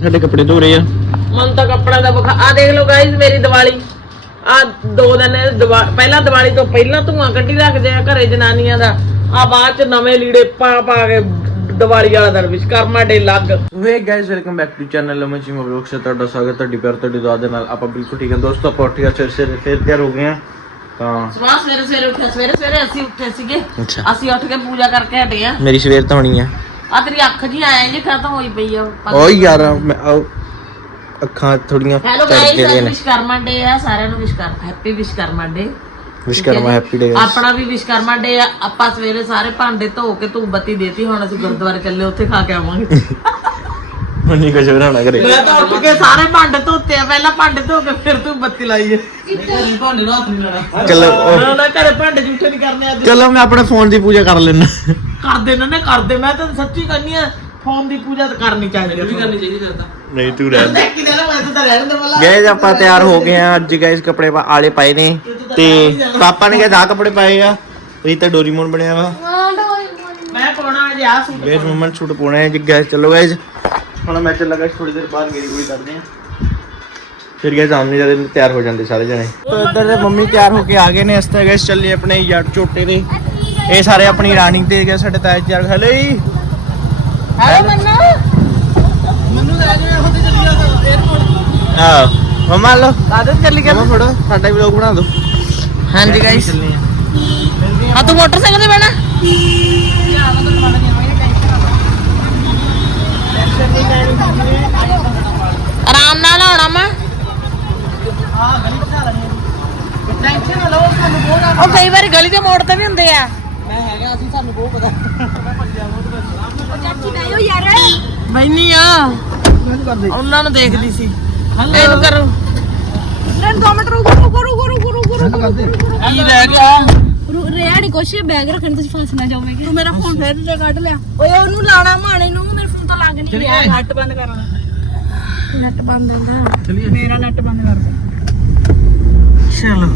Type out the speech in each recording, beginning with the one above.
ਸਾਡੇ ਕੱਪੜੇ ਧੋ ਰਹੇ ਆ। ਮਨ ਤਾਂ ਕੱਪੜਾ ਦਾ ਬੁਖਾ ਆ ਦੇਖ ਲਓ ਗਾਇਸ ਮੇਰੀ ਦੀਵਾਲੀ। ਆ ਦੋ ਦਿਨ ਦੀਵਾ- ਪਹਿਲਾਂ ਦੀਵਾਲੀ ਤੋਂ ਪਹਿਲਾਂ ਧੂਆਂ ਕੱਢੀ ਰੱਖਦੇ ਆ ਘਰੇ ਜਨਾਨੀਆਂ ਦਾ। ਆ ਬਾਅਦ ਚ ਨਵੇਂ ਲੀੜੇ ਪਾ ਪਾ ਕੇ ਦੀਵਾਲੀ ਵਾਲਾ ਦਿਨ ਵਿਸ਼ਕਰਮਾ ਡੇ ਲੱਗ ਵੇ guys welcome back to channel Aman ji ਮਬਰੂਕ ਸੇ ਤੁਹਾਡਾ ਸਵਾਗਤ ਤੁਹਾਡੀ ਪਿਆਰ ਤੁਹਾਡੀ ਦੁਆ ਦੇ ਨਾਲ ਆਪਾਂ ਬਿਲਕੁਲ ਠੀਕ ਹਾਂ। ਦੋਸਤੋ ਆਪਾਂ ਉੱਠ ਕੇ ਸਿਰ ਸਿਰ ਫੇਰ ਤਿਆਰ ਹੋ ਗਏ ਆ ਤਾਂ ਸਵੇਰ ਸਵੇਰੇ ਸਵੇਰੇ ਉੱਠਿਆ। ਸਵੇਰੇ ਸਵੇਰੇ ਅਸੀਂ ਉੱਠੇ ਸੀਗੇ। ਅੱਛਾ। ਅਸੀਂ ਉੱਠ ਕੇ ਪੂਜਾ ਕਰਕੇ ਹਟੇ ਆ ਮੇਰੀ ਸਵੇਰ ਤਾਂ ਹੋਣੀ ਆ। ਆ ਤੇਰੀ ਅੱਖ ਜੀ ਆਏ ਜੇ ਖਤਮ ਹੋਈ ਪਈ ਆ ਓ ਯਾਰ ਮੈਂ ਉਹ ਅੱਖਾਂ ਥੋੜੀਆਂ ਹੈਲੋ ਚੜ ਗਾਇਸ ਗਈਆਂ ਅੱਜ ਨੇ। ਵਿਸ਼ਕਰਮਾ ਡੇ ਆ ਸਾਰਿਆਂ ਨੂੰ ਵਿਸ਼ਕਰ happy Vishwakarma day Vishwakarma happy day ਆਪਣਾ ਵੀ ਵਿਸ਼ਕਰਮਾ ਡੇ ਆ। ਆਪਾਂ ਸਵੇਰੇ ਸਾਰੇ ਭਾਂਡੇ ਧੋ ਕੇ ਧੂਪ ਬੱਤੀ ਦੇਤੀ ਹੁਣ ਅਸੀਂ ਗੁਰਦੁਆਰੇ ਚੱਲੇ ਉੱਥੇ ਖਾ ਕੇ ਆਵਾਂਗੇ। ਨਹੀਂ ਕੁਝ ਬਣਾਉਣਾ ਕਰੇ ਮੈਂ ਤਾਂ ਉੱਠ ਕੇ ਸਾਰੇ ਭਾਂਡੇ ਧੋਤੇ ਆ ਪਹਿਲਾਂ ਭਾਂਡੇ ਧੋ ਕੇ ਫਿਰ ਤੂੰ ਬੱਤੀ ਲਾਈ ਹੈ ਭਾਂਡੇ ਨੂੰ ਹੱਥ ਨਹੀਂ ਲਾਣਾ ਚਲੋ ਉਹ- ਨਾ ਨਾ ਘਰੇ ਭਾਂਡੇ ਝੂਠੇ ਨਹੀਂ ਕਰਨੇ ਅੱਜ। ਚਲੋ ਮੈਂ ਆਪਣੇ ਫੋਨ ਦੀ ਪੂਜਾ ਕਰ ਲੈਣਾ ਕਰਦੇ ਨਾ ਨਾ ਕਰਦੇ ਮੈਂ ਤਾਂ ਸੱਚੀ ਕਰਨੀ ਆ ਫੋਨ ਦੀ ਪੂਜਾ ਤਾਂ ਕਰਨੀ ਚਾਹੀਦੀ ਹੈ ਕਰਨੀ ਚਾਹੀਦੀ ਕਰਦਾ ਨਹੀਂ ਤੂੰ ਰਹਿ ਦੇਖ ਕੇ ਦੇਣਾ ਮੈਂ ਤਾਂ ਰਹਿਣ ਦੇ ਵਾਲਾ ਗਏ ਆਪਾਂ ਤਿਆਰ ਹੋ ਗਏ ਆ ਅੱਜ ਗਾਇਸ ਕੱਪੜੇ ਪਾ- ਆਲੇ ਪਾਏ ਨੇ। ਤੇ ਪਾਪਾ ਨੇ ਕਿਹਾ ਆਹ ਕੱਪੜੇ ਪਾਏ ਆ। ਇਹ ਤਾਂ ਡੋਰੀਮੋਨ ਬਣਿਆ ਵਾ। ਮੈਂ ਪਾਉਣਾ ਅੱਜ ਆ ਸੂਟ। ਗਾਇਸ ਮਮਨ ਸ਼ੂਟ ਪਾਉਣਾ ਹੈ। ਜੀ ਗਾਇਸ ਚਲੋ ਗਾਇਸ। ਹੁਣ ਮੈਂ ਚੱਲਾ ਥੋੜੀ ਦੇਰ ਬਾਅਦ ਮੇਰੀ ਕੋਈ ਕਰਦੇ ਆ ਫਿਰ ਗਾਇਸ ਆਮਨੇ ਜਦੇ ਤਿਆਰ ਹੋ ਜਾਂਦੇ ਸਾਰੇ ਜਣੇ। ਤੋ ਇੱਧਰ ਦੇ ਮੰਮੀ ਤਿਆਰ ਹੋ ਕੇ ਆ ਗਏ ਨੇ ਇਸ ਤਰ੍ਹਾਂ ਗਾਇਸ ਚੱਲੇ ਆਪਣੇ ਯਾਰ ਝੋਟੇ ਦੇ। ਇਹ ਸਾਰੇ ਆਪਣੀ ਰਾਨਿੰਗ ਤੇ ਗਏ ਸਾਡੇ ਤਾਏ ਤਿਆਰ ਹੈਲੋ ਜੀ ਹੈਲੋ ਮੰਨਾ। ਮੈਨੂੰ ਲੈ ਜਾ ਉੱਥੇ ਚੱਲੀ ਜਾ 에어ਪੋਰਟ ਆ ਮਮਾ ਲੋ ਕਾਦੇ ਚੱਲੀ ਗਿਆ ਮਮਾ ਫੜੋ। ਸਾਡਾ ਵੀ ਲੋਗ ਬਣਾ ਦਿਓ। ਹਾਂਜੀ ਗਾਇਸ ਹਾਂ। ਤੂੰ ਮੋਟਰਸਾਈਕਲ ਤੇ ਬਹਿਣਾ। ਆਰਾਮ ਨਾਲ ਆਉਣਾ ਮੈਂ। ਉਹ ਕਈ ਵਾਰੀ ਗਲੀ ਦੇ ਮੋੜ ਤੇ ਵੀ ਹੁੰਦੇ ਆ। ਮੈਂ ਹੈਗਾ ਅਸੀਂ ਸਾਨੂੰ ਬਹੁਤ ਪਤਾ ਬੈਨੀ ਆ। ਉਹਨਾਂ ਨੂੰ ਦੇਖਦੀ ਸੀ। ਇਹਨੂੰ ਕਰੋ। ਕੀ ਰਹਿ ਗਿਆ ਰਿਆੜੀ ਕੁਛ ਬੈਗ ਰੱਖਣ ਤੁਸੀਂ ਫਸ ਨਾ ਤੂੰ ਮੇਰਾ ਫੋਨ ਫੇਰ ਜੇ ਕੱਢ ਲਿਆ। ਓਏ ਉਹਨੂੰ ਲਾਣਾ ਮਾਣੇ ਨੂੰ ਮੇਰੇ ਫੋਨ ਤਾਂ ਲੱਗ ਨਹੀਂ ਰਿਹਾ ਹੱਟ ਬੰਦ ਕਰਨਾ ਨੈਟ ਬੰਦ ਹੁੰਦਾ। ਮੇਰਾ ਨੈਟ ਬੰਦ ਕਰ ਦੇ। ਚਲੋ।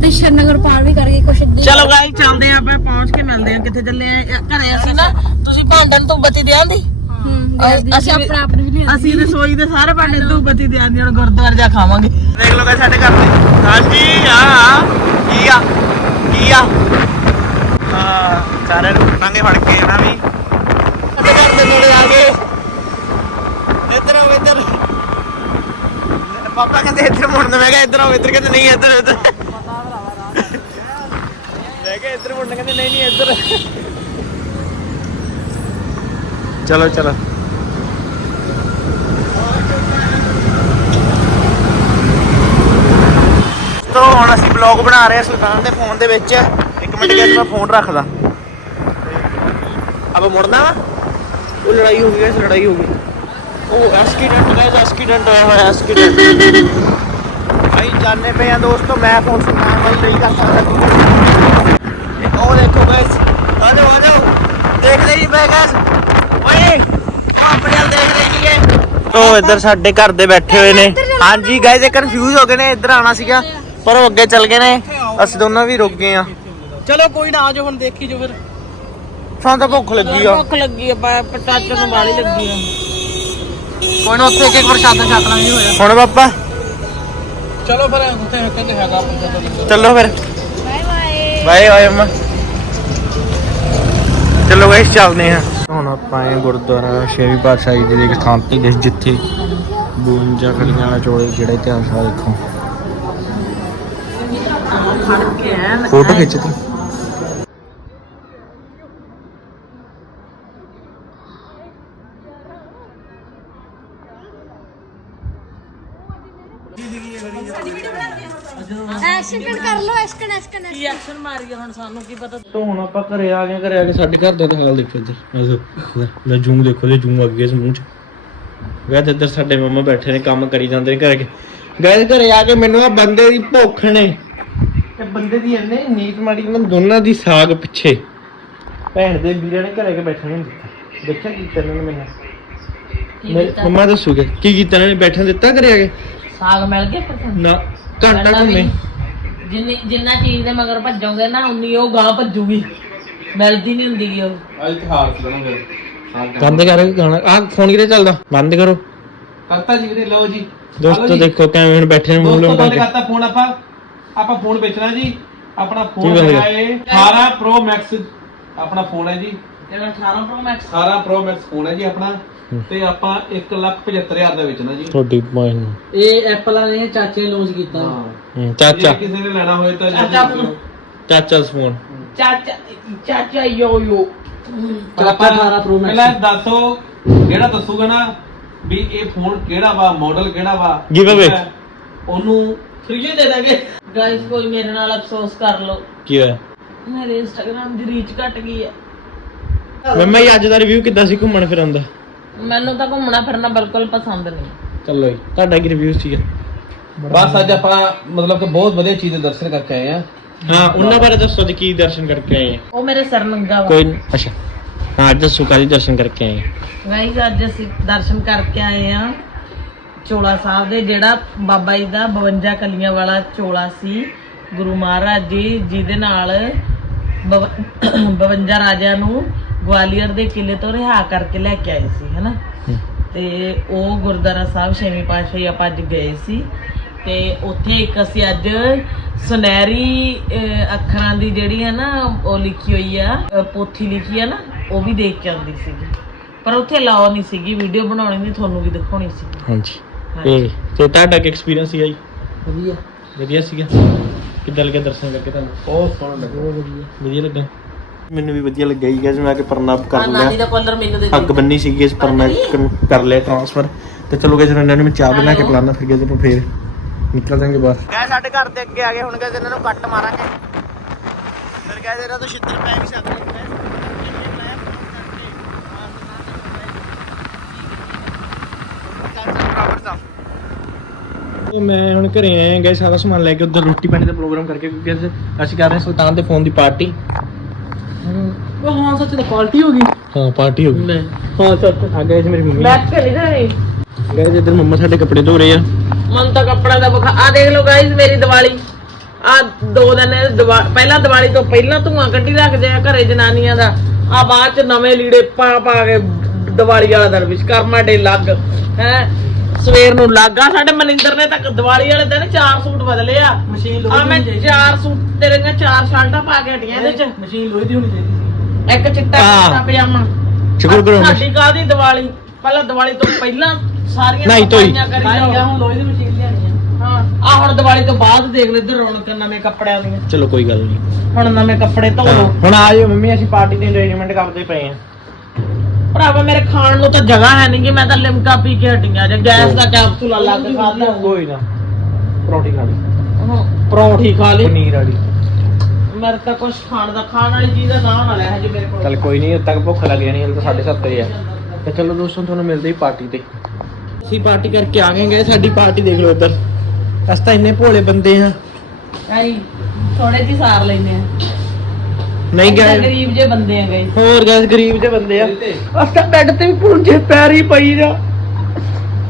ਤੇ ਸ਼ਰਨਗਰ ਪਾਰ ਵੀ ਕੁਛ ਚਲੋ ਗਾਈ ਚੱਲਦੇ ਆਂ ਆਪਾਂ ਪਹੁੰਚ ਕੇ ਮਿਲਦੇ ਆਂ ਕਿੱਥੇ ਚੱਲੇ ਆਂ ਘਰੇ ਅਸੀਂ ਨਾ ਤੁਸੀਂ ਭਾਂਡਣ ਤੋਂ ਬੱਤੀ ਦੇ ਆਂਦੀ? ਹੂੰ ਅਸੀਂ ਆਪਣਾ ਆਪ ਵੀ ਨਹੀਂ ਅਸੀਂ ਰਸੋਈ ਦੇ ਸਾਰੇ ਭਾਂਡੇ ਤੋਂ ਬੱਤੀ ਦੇ ਆਂਦੀ ਹੁਣ ਗੁਰਦੁਆਰੇ ਜਾ ਖਾਵਾਂਗੇ। ਦੇਖ ਲਓ ਗਾਇਸ ਸਾਡੇ ਘਰ ਦੇ। ਹਾਂਜੀ ਆ ਕੀ ਆ? ਕੀ ਆ? ਆ ਸਾਰਿਆਂ ਨੂੰ ਕੁੱਟਾਂਗੇ ਫੜ ਕੇ ਨਾ ਵੀ? ਸਾਡੇ ਘਰ ਦੇ ਨੇੜੇ ਆ ਗਏ। ਇੱਧਰ ਆਓ ਇੱਧਰ। ਪਾਪਾ ਕਹਿੰਦੇ ਇੱਧਰ ਮੁੜਨਾ ਮੈਂ ਕਿਹਾ ਇੱਧਰ ਆਓ ਇੱਧਰ ਕਹਿੰਦੇ ਨਹੀਂ ਇੱਧਰ ਇੱਧਰ। ਮੈਂ ਕਿਹਾ ਇੱਧਰ ਮੁੜਨਾ ਕਹਿੰਦੇ ਨਹੀਂ ਨਹੀਂ ਇੱਧਰ। ਚਲੋ ਚਲੋ। ਤੋ ਹੁਣ ਅਸੀਂ ਵਲੌਗ ਬਣਾ ਰਹੇ ਹਾਂ ਸੁਲਤਾਨ ਦੇ ਫੋਨ ਦੇ ਵਿੱਚ। ਇੱਕ ਮਿੰਟ ਗਿਆ ਮੈਂ ਫੋਨ ਰੱਖਦਾ। ਅਬ ਮੁੜਨਾ ਵਾ? ਉਹ ਲੜਾਈ ਹੋ ਗਈ ਗਾਇਸ ਲੜਾਈ ਹੋ ਗਈ। ਉਹ ਐਕਸੀਡੈਂਟ ਗਾਇਸ ਐਕਸੀਡੈਂਟ ਹੋਇਆ ਹੋਇਆ ਐਕਸੀਡੈਂਟ ਭਾਈ ਜਾਣੇ ਪਏ ਆ ਦੋਸਤੋ ਮੈਂ ਫੋਨ ਸੁਲਤਾਨ ਵੱਲ ਨਹੀਂ ਕਰ ਸਕਦਾ। ਇਹ ਉਹ ਦੇਖੋ ਗਾਇਸ ਆ ਜਾਓ ਆ ਜਾਓ। ਦੇਖਦੇ ਹੀ ਪਏ ਗਾਇਸ ਓਏ ਆਪਣੇ ਵੱਲ ਉਹ ਇੱਧਰ ਸਾਡੇ ਘਰ ਦੇ ਬੈਠੇ ਹੋਏ ਨੇ। ਹਾਂਜੀ ਗਾਇਸ ਇਹ ਕਨਫਿਊਜ਼ ਹੋ ਗਏ ਨੇ ਇੱਧਰ ਆਣਾ ਸੀਗਾ ਪਰ ਉਹ ਅੱਗੇ ਚੱਲ ਗਏ ਨੇ। ਅਸੀਂ ਦੋਨੋਂ ਵੀ ਰੁਕ ਗਏ ਆ ਚਲੋ ਕੋਈ ਨਾ ਆਜੋ ਹੁਣ ਦੇਖੀ ਜੋ ਫਿਰ। ਸਾਨੂੰ ਤਾਂ ਭੁੱਖ ਲੱਗੀ ਆ। ਭੁੱਖ ਲੱਗੀ ਆ ਪਾ- ਪਟਾਚੇ ਨੂੰ ਵਾਲੀ ਲੱਗੀ ਆ। ਕੋਈ ਨਾ ਉੱਥੇ ਇੱਕ ਇੱਕ ਪ੍ਰਸ਼ਾਦਾ ਛਕ ਲਾਂਗੇ ਹੋਇਆ। ਹੁਣ ਪਾਪਾ। ਚਲੋ ਫਿਰ ਉੱਥੇ ਕਹਿੰਦੇ ਹੈਗਾ ਚੱਲੋ ਫਿਰ। ਬਾਏ ਬਾਏ ਬਾਏ ਬਾਏ ਅੰਮਾ ਚਲੋ ਗਾਇਸ ਚੱਲਦੇ ਆ ਹੁਣ ਆਪਾਂ ਆਏ ਗੁਰਦੁਆਰਾ ਸ਼ੇਰੀ ਪਾਤਸ਼ਾਹ ਜੀ ਦੇ ਇੱਕ ਥਾਂ ਤੇ ਗਏ ਜਿੱਥੇ 52 ਕਲੀਆਂ ਵਾਲਾ ਚੋਲੇ ਜਿਹੜਾ ਇਤਿਹਾਸ ਆ ਦੇਖੋ। ਫੋਟੋ ਖਿੱਚ ਤੀ। ਐਕਸ਼ਨ ਐਕਸ਼ਨ ਐਕਸ਼ਨ ਕੀ ਐਕਸ਼ਨ ਮਾਰੀ ਆ ਹੁਣ ਸਾਨੂੰ ਕੀ ਪਤਾ? ਤੋਂ ਹੁਣ ਆਪਾਂ ਘਰੇ ਆ ਗਏ ਘਰੇ ਆ ਕੇ ਸਾਡੇ ਘਰ ਦਾ ਤਾਂ ਹਾਲ ਦੇਖੋ ਇੱਧਰ। ਲੈ ਜੂਮ ਦੇਖੋ ਤੇ ਜੂਮ ਅੱਗੇ ਇਸ ਮੂੰਹ ਚ। ਗਾਇਸ ਇੱਧਰ ਸਾਡੇ ਮੰਮਾ ਬੈਠੇ ਨੇ ਕੰਮ ਕਰੀ ਜਾਂਦੇ ਨੇ ਘਰੇ ਗਾਇਸ ਘਰੇ ਆ ਕੇ ਮੈਨੂੰ ਆ ਬੰਦੇ ਦੀ ਭੁੱਖ ਨੇ। ਇਹ ਬੰਦੇ ਦੀ ਇੰਨੇ ਨੀਤ ਮਾੜੀ ਮੈਂ ਦੋਨਾਂ ਦੀ ਸਾਗ ਪਿੱਛੇ। ਭੈਣ ਦੇ ਵੀਰਾਂ ਨੇ ਘਰੇ ਕੇ ਬੈਠਣ ਨਹੀਂ ਦਿੱਤਾ। ਦੇਖਿਆ ਕੀ ਕਰਨ ਨੇ ਮੈਨੂੰ? ਮੰਮਾ ਦੱਸੂਗੇ ਕੀ ਕੀਤਾ ਇਹਨਾਂ ਨੇ? ਬੈਠਣ ਦਿੱਤਾ ਘਰੇ ਆ ਕੇ? ਸਾਗ ਮਿਲ ਗਿਆ ਪਰ ਨਾ ਘੰਟਾ ਘੁੰਮੇ ਜਿੰਨੀ ਜਿੰਨਾ ਚੀਜ਼ ਦੇ ਮਗਰ ਭੱਜੋਗੇ ਨਾ ਉਨੀ ਉਹ ਗਾਂ ਭੱਜੂਗੀ। ਮਿਲਦੀ ਨਹੀਂ ਹੁੰਦੀ ਗੀ ਉਹ। ਅੱਜ ਇਤਿਹਾਸ ਬਣਾਉਂਦੇ ਬੰਦ ਕਰ ਗਾਣਾ। ਆ ਫੋਨ ਕਿਤੇ ਚੱਲਦਾ? ਬੰਦ ਕਰੋ। ਕਰਤਾ ਜੀ ਵੀਰੇ ਲਓ ਜੀ। ਦੋਸਤੋ ਦੇਖੋ ਕਿਵੇਂ ਹੁਣ ਬੈਠੇ ਨੇ ਮੂੰਹ ਦੋਸਤੋ ਬੰਦ ਕਰਤਾ ਫੋਨ ਆਪਾਂ। ਆਪਾਂ ਫੋਨ ਵੇਚਣਾ ਜੀ। ਆਪਣਾ ਕੀ ਫੋਨ ਬੰਦ ਹੈਗਾ ਕਰ- ਇਹ 18 Pro Max ਆਪਣਾ ਫੋਨ ਹੈ ਜੀ। ਜਿਹੜਾ 18 Pro Max 18 Pro Max phone ਹੈ ਜੀ ਆਪਣਾ। ਤੇ ਆਪਾਂ 175000 ਦਾ ਵੇਚਣਾ ਜੀ। ਤੁਹਾਡੀ ਮਾਇਨ ਇਹ ਐਪਲ ਨੇ ਚਾਚੇ ਨੇ ਲਾਂਚ ਕੀਤਾ। ਹਾਂ। ਚਾਚਾ। ਜੇ ਕਿਸੇ ਨੇ ਲੈਣਾ ਹੋਏ ਤਾਂ ਚਾਚਾ ਫੋਨ ਚਾਚਾ ਦਾ ਫੋਨ ਚਾਚਾ ਚਾਚਾ ਯੋ ਯੋ। ਚਾਚਾ 18 Pro Max ਪਹਿਲਾਂ ਦੱਸੋ ਜਿਹੜਾ ਦੱਸੂਗਾ ਨਾ ਵੀ ਇਹ ਫੋਨ ਕਿਹੜਾ ਵਾ ਮਾਡਲ ਕਿਹੜਾ ਵਾ Give away. ਠੀਕ ਹੈ, ਉਹਨੂੰ ਫ੍ਰੀ ਦੇ ਦਾਂਗੇ। ਗਾਇਸ ਕੋਈ ਮੇਰੇ ਨਾਲ ਅਫਸੋਸ ਕਰ ਲਓ। ਕੀ ਹੋਇਆ? ਮੇਰੇ ਇੰਸਟਾਗ੍ਰam ਦੀ ਰੀਚ ਘਟ ਗਈ ਹੈ। ਮੰਮਾ ਜੀ ਅੱਜ ਦਾ ਰਿਵਿਊ ਕਿੱਦਾਂ ਸੀ ਘੁੰਮਣ ਫਿਰਨ ਦਾ? ਮੈਨੂੰ ਤਾਂ ਘੁੰਮਣਾ ਫਿਰਨਾ ਬਿਲਕੁਲ ਪਸੰਦ ਨਹੀਂ। ਚਲੋ ਜੀ ਤੁਹਾਡਾ ਕੀ ਰਿਵਿਊ ਸੀਗਾ? ਬਸ ਅੱਜ ਆਪਾਂ ਮਤਲਬ ਕਿ ਬਹੁਤ ਵਧੀਆ ਚੀਜ਼ ਦੇ ਦਰਸ਼ਨ ਕਰਕੇ ਆਏ ਆ। ਹਾਂ ਉਹਨਾਂ ਬਾਰੇ ਦੱਸੋ ਜੀ ਕੀ ਦਰਸ਼ਨ ਕਰਕੇ ਆਏ ਆ? ਉਹ ਮੇਰੇ ਸਿਰ ਨੰਗਾ ਵਾ। ਕੋਈ ਅੱਛਾ। ਹਾਂ ਅੱਜ ਦੱਸੋ ਕਾਹਦੀ ਦਰਸ਼ਨ ਕਰਕੇ ਆਏ ਆ? ਗਾਇਸ ਅੱਜ ਅਸੀਂ ਦਰਸ਼ਨ ਕਰਕੇ ਆਏ ਆ ਚੋਲਾ ਸਾਹਿਬ ਦੇ ਜਿਹੜਾ ਬਾਬਾ ਜੀ ਦਾ 52 ਕਲੀਆਂ ਵਾਲਾ ਚੋਲਾ ਸੀ। ਗੁਰੂ ਮਹਾਰਾਜ ਜੀ ਜਿਹਦੇ ਨਾਲ ਬਵ- 52 ਰਾਜਿਆਂ ਨੂੰ ਗਵਾਲੀਅਰ ਦੇ ਕਿਲੇ ਤੋਂ ਰਿਹਾ ਕਰਕੇ ਲੈ ਕੇ ਆਏ ਸੀ ਹੈਨਾ। ਤੇ ਉਹ ਗੁਰਦੁਆਰਾ ਸਾਹਿਬ ਛੇਵੀਂ ਪਾਤਸ਼ਾਹੀ ਆਪਾਂ ਅੱਜ ਗਏ ਸੀ ਤੇ ਉੱਥੇ ਇੱਕ ਅਸੀਂ ਅੱਜ ਸੁਨਹਿਰੀ ਅੱਖਰਾਂ ਦੀ ਜਿਹੜੀ ਹੈ ਨਾ ਉਹ ਲਿਖੀ ਹੋਈ ਆ ਪੋਥੀ ਲਿਖੀ ਆ ਨਾ ਉਹ ਵੀ ਦੇਖ ਕੇ ਆਉਂਦੀ ਸੀਗੀ ਪਰ ਉੱਥੇ ਲਾਓ ਨਹੀਂ ਸੀਗੀ ਵੀਡੀਓ ਬਣਾਉਣੀ ਨਹੀਂ ਤੁਹਾਨੂੰ ਵੀ ਦਿਖਾਉਣੀ ਸੀ ਹਾਂਜੀ। ਤੇ ਤੁਹਾਡਾ ਕੀ ਐਕਸਪੀਰੀਅੰਸ ਸੀਗਾ ਜੀ ਵਧੀਆ। ਵਧੀਆ ਸੀਗਾ? ਕਿੱਦਾਂ ਲੱਗਿਆ ਦਰਸ਼ਨ ਕਰਕੇ ਤੁਹਾਨੂੰ? ਬਹੁਤ ਸੋਹਣਾ ਲੱਗਾ ਵਧੀਆ ਵਧੀਆ ਲੱਗਾ। ਮੈਨੂੰ ਵੀ ਵਧੀਆ ਲੱਗਿਆ ਜੀ ਗੈਸ ਮੈਂ ਕਿ ਪ੍ਰਣਾਮ ਕਰ ਨਾਨੀ ਲਿਆ। ਦਾ ਕੋਲਰ ਮੈਨੂੰ ਦੇ ਹੱਕ ਬੰਨੀ ਸੀਗੀ ਇਸ ਪਰ ਮੈਂ ਕਰ- ਲਿਆ ਟ੍ਰਾਂਸਫਰ ਤੇ ਚਲੋ ਗੈਸ ਇਹਨਾਂ ਨੂੰ ਮੈਂ ਚਾਹ ਬਣਾ ਕੇ ਪਿਲਾਣਾ ਫਿਰ ਗੈਸ ਆਪਾਂ ਫੇਰ ਨਿਕਲ ਜਾਾਂਗੇ ਬਾਹਰ। ਗਏ ਸਾਡੇ ਘਰ ਦੇ ਅੱਗੇ ਆ ਗਏ ਹੁਣ ਗੈਸ ਇਹਨਾਂ ਨੂੰ ਕੱਟ ਮਾਰਾਂਗੇ। ਫਿਰ ਗੈਸ ਇਹਨਾਂ ਤੋਂ ਛਿੱਤਰ ਪੈ ਵੀ ਸਕਦੇ ਨੇ। ਉਹ ਮੈਂ ਹੁਣ ਘਰੇ ਆਇਆ ਗਏ ਸਾਰਾ ਸਮਾਨ ਲੈ ਕੇ ਉਧਰ ਰੋਟੀ ਪਾਣੀ ਦਾ ਪ੍ਰੋਗਰਾਮ ਕਰਕੇ ਕਿਉਂਕਿ ਅਸੀਂ- ਅਸੀਂ ਕਰ ਰਹੇ ਹਾਂ ਸੁਲਤਾਨ ਦੇ ਫੋਨ ਦੀ ਪਾਰਟੀ ਉਹ ਹਾਂ ਸੱਚ ਤਾਂ ਪਾਰਟੀ ਹੋ ਗਈ। ਹਾਂ ਪਾਰਟੀ ਹੋ ਗਈ। ਹਾਂ ਸੱਚ। ਆ ਗਏ ਜੀ ਮੇਰੀ ਮੰਮੀ। ਬੈਠ ਕੇ ਨਹੀਂ ਜਾਣੀ ਗਏ ਜਿੱਧਰ ਮੰਮਾ ਸਾਡੇ ਕੱਪੜੇ ਧੋ ਰਹੇ ਆ। ਮਨ ਤਾਂ ਕੱਪੜਾ ਦਾ ਬਖਾ ਆ ਦੇਖ ਲਓ ਗਾਇਸ ਮੇਰੀ ਦੀਵਾਲੀ। ਆ ਦੋ ਦਿਨ ਇਹ ਦੀਵਾ- ਪਹਿਲਾਂ ਦੀਵਾਲੀ ਤੋਂ ਪਹਿਲਾਂ ਧੂਆਂ ਕੱਢੀ ਰੱਖਦੇ ਆ ਘਰੇ ਜਨਾਨੀਆਂ ਦਾ। ਆ ਬਾਅਦ ਚ ਨਵੇਂ ਲੀੜੇ ਪਾ ਪਾ ਕੇ ਦੀਵਾਲੀ ਵਾਲਾ ਦਰਵਿਸ਼ ਕਰਮਾ ਡੇ ਲੱਗ ਹੈ? ਸਵੇਰ ਨੂੰ ਲੱਗਾ ਸਾਡੇ ਮਨਿੰਦਰ ਨੇ ਤਾਂ ਦੀਵਾਲੀ ਵਾਲੇ ਦਿਨ ਚਾਰ ਸੂਟ ਬਦਲੇ ਆ। ਮਸ਼ੀਨ ਆ ਮੈਂ ਚਾਰ ਸੂਟ ਤੇਰੇ ਨਾਲ ਚਾਰ ਸ਼ਰਟਾਂ ਪਾ ਕੇ ਹਟੀਆਂ ਇਹਦੇ ਚ। ਮਸ਼ੀਨ ਲੋਹੇ ਦੀ ਹੋਣੀ ਚਾਹੀਦੀ। ਇੱਕ ਚਿੱਟਾ ਹਾਂ। ਕੁੜਤਾ ਪਜਾਮਾ। ਸ਼ੁਕਰ ਕਰੋ ਸਾਡੀ ਕਾਹਦੀ ਦੀਵਾਲੀ? ਪਹਿਲਾਂ ਦੀਵਾਲੀ ਤੋਂ ਪਹਿਲਾਂ ਸਾਰੀਆਂ ਨਹੀਂ ਧੋਈ। ਸਫਾਈਆਂ ਕਰੀ ਸਾਰੀ ਜਾਓ। ਗਿਆ ਹੁਣ ਲੋਹੇ ਦੀ ਮਸ਼ੀਨ ਲਿਆਣੀ ਆ। ਹਾਂ ਆ ਹੁਣ ਦੀਵਾਲੀ ਤੋਂ ਬਾਅਦ ਦੇਖ ਲੈ ਇੱਧਰ ਰੌਣਕ ਨਵੇਂ ਕੱਪੜਿਆਂ ਦੀਆਂ। ਚਲੋ ਕੋਈ ਗੱਲ ਨਹੀਂ। ਹੁਣ ਨਵੇਂ ਕੱਪੜੇ ਧੋ ਲਓ। ਹੁਣ ਆ ਜਾਓ ਮੰਮੀ ਅਸੀਂ ਪਾਰਟੀ ਦੀ ਅਰੇਂਜਮੈਂਟ ਕਰਦੇ ਪਏ ਆ ਭਰਾਵਾ ਮੇਰੇ ਖਾਣ ਨੂੰ ਤਾਂ ਜਗ੍ਹਾ ਹੈ ਨਹੀਂ ਕਿ ਮੈਂ ਤਾਂ ਲਿਮਕਾ ਪੀ ਕੇ ਹਟੀਆਂ ਜੇ ਗੈਸ ਦਾ ਕੈਪਸੂਲ ਅਲੱਗ ਖਾ ਲਿਆ ਕੋਈ ਨਾ। ਪਰੌਂਠੀ ਖਾ ਲਈ। ਹਾਂ, ਪਰੌਂਠੀ ਖਾ ਲਈ। ਪਨੀਰ ਵਾਲੀ। ਮੇਰੇ ਤਾਂ ਕੁਝ ਖਾਣ ਦਾ ਖਾਣ ਵਾਲੀ ਚੀਜ਼ ਦਾ ਨਾਮ ਨਾ ਲੈ ਹਜੇ ਮੇਰੇ ਕੋਲ। ਚੱਲ ਕੋਈ ਨਹੀਂ ਤੱਕ ਭੁੱਖ ਲੱਗ ਜਾਣੀ ਹਲੇ ਤਾਂ 7:30 ਆ। ਤੇ ਚਲੋ ਦੋਸਤੋ ਤੁਹਾਨੂੰ ਮਿਲਦੇ ਹੀ ਪਾਰਟੀ ਤੇ। ਅਸੀਂ ਪਾਰਟੀ ਕਰਕੇ ਆ ਗਏ ਗਏ ਸਾਡੀ ਪਾਰਟੀ ਦੇਖ ਲਓ ਇੱਧਰ। ਅਸੀਂ ਤਾਂ ਇੰਨੇ ਭੋਲੇ ਬੰਦੇ ਆ। ਆਈ ਥੋੜੇ ਜੀ ਸਾਰ ਲੈਨੇ ਆ। ਨਹੀਂ ਗਏ। ਗਰੀਬ ਜੇ ਬੰਦੇ ਆ ਗਏ। ਹੋਰ ਗੈਸ ਗਰੀਬ ਜਿਹੇ ਬੰਦੇ ਆ। ਅਸੀਂ ਤਾਂ ਬੈੱਡ ਤੇ ਵੀ ਪੁੰਜੇ ਪੈਰੀ ਪਈ ਜਾ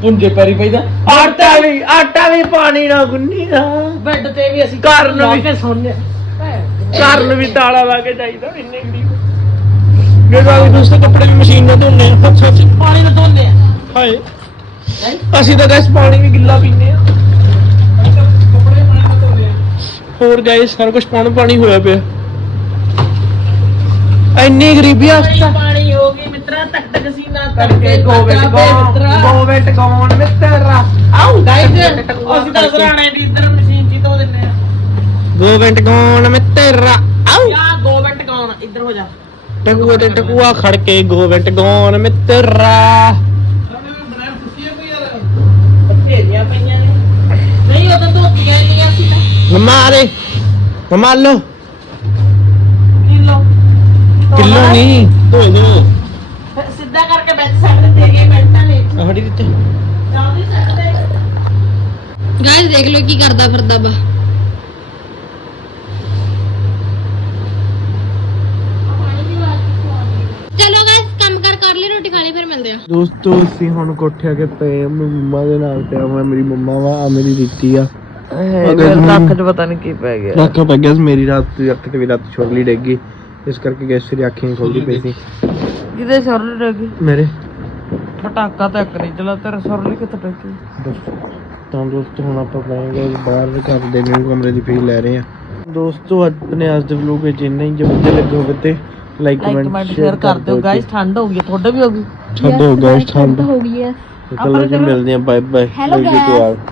ਪੁੰਜੇ ਪੈਰੀ ਪਈ ਜਾ ਆਟਾ ਵੀ ਆਟਾ ਵੀ ਪਾਣੀ ਨਾਲ ਗੁੰਨੀ ਦਾ। ਬੈੱਡ ਤੇ ਵੀ ਅਸੀਂ ਘਰ ਨੂੰ ਵੀ- ਕੇ ਸੌਂਦੇ ਘਰ ਨੂੰ ਵੀ ਤਾਲਾ ਲਾ ਕੇ ਜਾਈਦਾ ਇੰਨੇ ਗਰੀਬ ਮੇਰੇ ਨਾਲ ਦੋਸਤੋ ਕੱਪੜੇ ਵੀ ਮਸ਼ੀਨ ਨਾਲ ਧੋਨੇ ਆ ਅੱਛਾ ਅੱਛਾ ਪਾਣੀ ਨਾਲ ਧੋਂਦੇ ਆ? ਹਾਏ। ਅਸੀਂ ਤਾਂ ਗੈਸ ਪਾਣੀ ਵੀ ਗਿੱਲਾ ਪੀਂਦੇ ਆ। ਹੋਰ ਗਾਇਸ ਸਾਰਾ ਕੁਝ ਪਾਣੀ ਪਾਣੀ ਹੋਇਆ ਪਿਆ। ਇੰਨੀ ਗਰੀਬੀ ਆ ਪਾਣੀ ਪਾਣੀ ਹੋ ਗਈ ਮਿੱਤਰਾ ਤੱਕ ਤੱਕ ਸੀ ਨਾ ਕਰਕੇ ਗੋਵਿੰਦ ਗੋਵਿੰਦ ਗੋਵਿੰਦ ਗੋਵਿੰਦ ਮਿੱਤਰਾ। ਆਉ ਗਾਈਜ਼ ਅਸੀਂ ਤਾਂ ਸਰਾਣੇ ਦੀ ਇੱਧਰ ਆ ਗੋਵਿੰਦ ਗੋਵਿੰਦ ਮਿੱਤਰਾ ਆਉ ਯਾ ਗੋਵਿੰਟ ਕੌਣ ਇੱਧਰ ਹੋ ਜਾ। ਟਕੂਆ ਤੇ ਟਕੂਆ ਖੜ ਕੇ ਗੋਵਿੰਦ ਗੋਵਿੰਦ ਮਿੱਤਰਾ ਭੇਜੀਆਂ ਪਈਆਂ ਨੇ। ਨਹੀਂ ਉਹ ਤਾਂ ਧੋਤੀਆਂ ਹੀ ਨਹੀਂ ਅਸੀਂ ਤਾਂ। ਮਮਾ ਦੇ ਮਮਾ ਲੋ ਕਿਲੋ। ਕਿਲੋ ਨਹੀਂ। ਧੋਏ ਦੋ। ਸਿੱਧਾ ਕਰਕੇ ਵਿੱਚ ਸਕਦੇ ਤੇਰੀਆਂ ਮਿੰਟਾਂ ਨੇ। ਆਹੜੀ ਦਿੱਤੇ। ਜਲਦੀ ਸਕਦੇ ਗਾਇਸ ਦੇਖ ਲਓ ਕੀ ਕਰਦਾ ਫਿਰਦਾ ਬਾ ਚਲੋ ਗਾਇਸ ਕੰਮ ਕਰ ਕਰ ਲਈ ਰੋਟੀ ਖਾ ਲਈ ਫਿਰ ਮਿਲਦੇ ਆ ਦੋਸਤੋ ਅਸੀਂ ਹੁਣ ਕੋਠੇ ਆ ਕੇ ਪਏ ਆ ਮੈਂ ਮੰਮਾ ਦੇ ਨਾਲ ਪਿਆ ਮੈਂ ਮੇਰੀ ਮੰਮਾ ਵਾ ਆ ਮੇਰੀ ਰੀਤੀ ਆ। ਮੇਰੇ ਨੱਕ 'ਚ ਪਤਾ ਨਹੀਂ ਕੀ ਪੈ ਗਿਆ। ਰੱਖ ਪੈ ਗਿਆ ਸੀ ਮੇਰੀ ਰਾਤ ਦੀ ਅੱਖ ਤੇ ਵੀ ਰਾਤ ਛੋੜਲੀ ਡਿੱਗ ਗਈ। ਇਸ ਕਰਕੇ ਗੈਸ ਤੇਰੀ ਅੱਖੀਂ ਨਹੀਂ ਖੁੱਲਦੀ ਪਈ ਸੀ। ਕਿਤੇ ਸੁਰ ਲੱਗੀ ਮੇਰੇ? ਪਟਾਕਾ ਤਾਂ ਇੱਕ ਨਹੀਂ ਚਲਾ ਤੇਰਾ ਸੁਰ ਲਈ ਕਿੱਥੇ ਟੱਕੀ ਤਾਂ ਦੋਸਤੋ ਹੁਣ ਆਪਾਂ ਪਾਏਂਗੇ ਬਾਹਰ ਦੇ ਘਰ ਦੇ ਨਿਊ ਕਮਰੇ ਦੀ ਫੀਲ ਲੈ ਰਹੇ ਆ ਦੋਸਤੋ ਆਪਣੇ ਅੱਜ ਦੇ ਵਲੋਗ ਵਿੱਚ ਇੰਨਾ ਹੀ ਜੇ ਵਧੀਆ ਲੱਗੇ ਹੋਵੇ ਤੇ ਲਾਈਕ ਲਾਈਕ ਕਮੈਂਟ ਸ਼ੇਅਰ ਕਰ ਦਿਓ ਗਾਇਸ ਠੰਡ ਹੋ ਗਈ ਤੁਹਾਡੇ ਵੀ ਹੋ ਗਈ। ਛੱਡੋ ਗਾਇਸ ਠੰਡ ਹੋ ਗਈ ਹੈ। ਜੀ ਮਿਲਦੇ ਆ ਬਾਏ ਬਾਏ Hello guys.